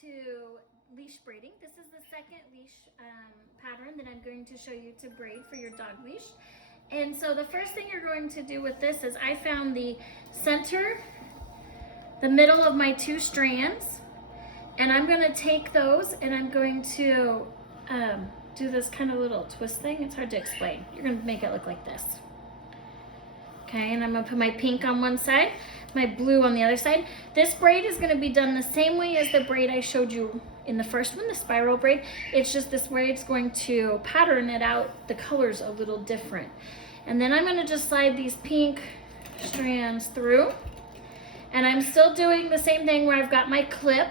to leash braiding. This is the second leash pattern that I'm going to show you to braid for your dog leash. And so the first thing you're going to do with this is I found the center, the middle of my two strands, and I'm going to take those and I'm going to do this kind of little twist thing. It's hard to explain. You're going to make it look like this. Okay, and I'm going to put my pink on one side, my blue on the other side. This braid is going to be done the same way as the braid I showed you in the first one, the spiral braid. It's just this way it's going to pattern it out, the colors a little different. And then I'm going to just slide these pink strands through. And I'm still doing the same thing where I've got my clip,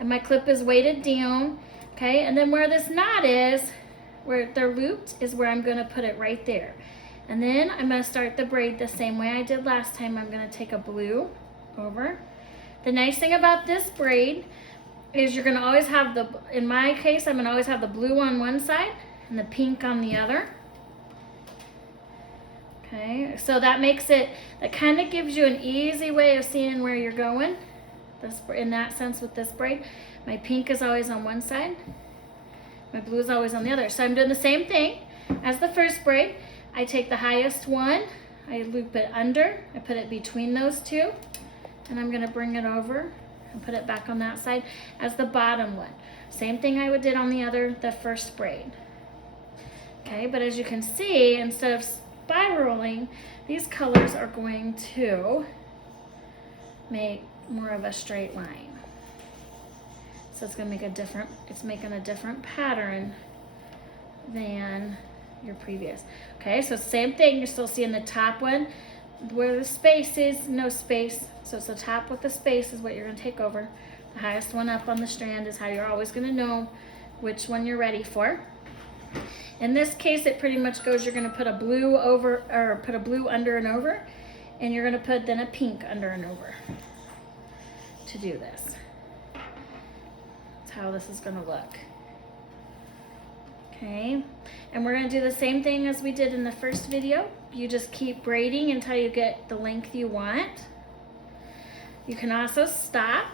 and my clip is weighted down. Okay, and then where this knot is, where they're looped, is where I'm going to put it right there. And then I'm going to start the braid the same way I did last time. I'm going to take a blue over. The nice thing about this braid is you're going to always have the, in my case, I'm going to always have the blue on one side and the pink on the other. Okay, so that makes it, that kind of gives you an easy way of seeing where you're going. This, in that sense with this braid, my pink is always on one side, my blue is always on the other. So I'm doing the same thing as the first braid. I take the highest one, I loop it under, I put it between those two, and I'm going to bring it over and put it back on that side as the bottom one. Same thing I did on the first braid. Okay, but as you can see, instead of spiraling, these colors are going to make more of a straight line. So it's going to make a different, it's making a different pattern than your previous. Okay, so same thing, you're still seeing the top one where the space is, no space. So it's the top with the space is what you're going to take over. The highest one up on the strand is how you're always going to know which one you're ready for. In this case, it pretty much goes, you're going to put a blue over, or put a blue under and over, and you're going to put then a pink under and over to do this. That's how this is going to look. Okay, and we're going to do the same thing as we did in the first video. You just keep braiding until you get the length you want. You can also stop.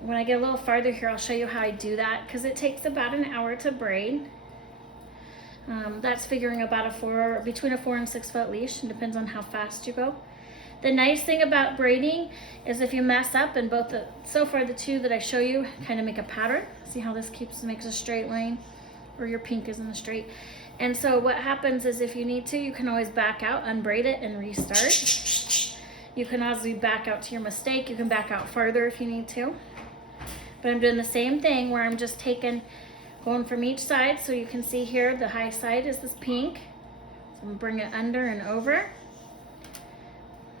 When I get a little farther here, I'll show you how I do that, because it takes about an hour to braid. That's figuring about between a 4 and 6 foot leash, and depends on how fast you go. The nice thing about braiding is if you mess up, and both so far the two that I show you kind of make a pattern. See how this makes a straight line, or your pink isn't a straight. And so what happens is if you need to, you can always back out, unbraid it, and restart. You can also back out to your mistake. You can back out farther if you need to. But I'm doing the same thing where I'm just going from each side. So you can see here, the high side is this pink. So I'm gonna bring it under and over.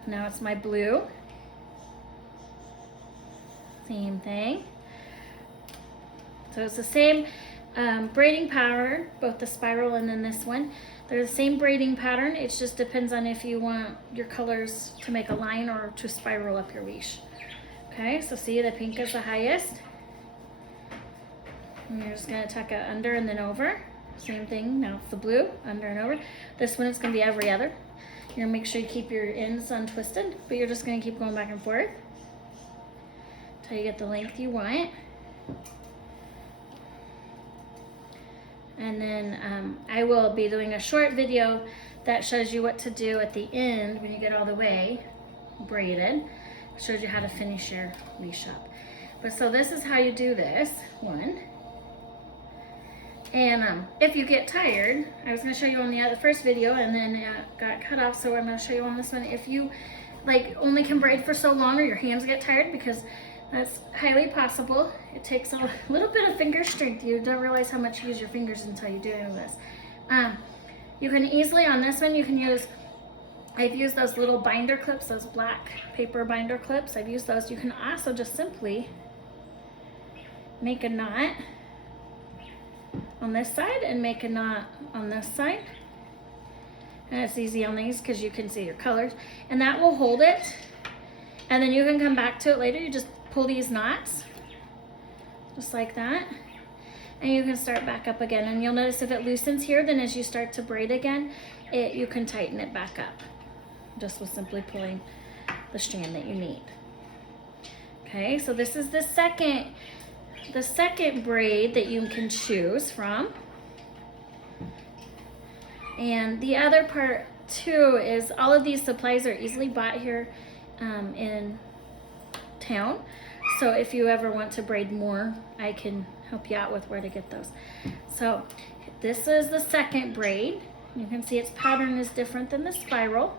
Now it's my blue. Same thing. So it's the same braiding pattern, both the spiral and then this one. They're the same braiding pattern. It just depends on if you want your colors to make a line or to spiral up your leash. Okay, so see, the pink is the highest. And you're just gonna tuck it under and then over. Same thing, now it's the blue, under and over. This one is gonna be every other. You're gonna make sure you keep your ends untwisted, but you're just gonna keep going back and forth until you get the length you want. And then I will be doing a short video that shows you what to do at the end when you get all the way braided. It shows you how to finish your leash up. But so this is how you do this one. And if you get tired, I was going to show you on the first video and then it got cut off, so I'm going to show you on this one. If you only can braid for so long or your hands get tired, because that's highly possible. It takes a little bit of finger strength. You don't realize how much you use your fingers until you do this. You can easily, on this one, you can use, I've used those little binder clips, those black paper binder clips. I've used those. You can also just simply make a knot on this side and make a knot on this side. And it's easy on these because you can see your colors. And that will hold it. And then you can come back to it later. You just pull these knots, just like that. And you can start back up again. And you'll notice if it loosens here, then as you start to braid again, you can tighten it back up. Just with simply pulling the strand that you need. Okay, so this is the second braid that you can choose from. And the other part too is all of these supplies are easily bought here in town. So if you ever want to braid more, I can help you out with where to get those. So this is the second braid. You can see its pattern is different than the spiral.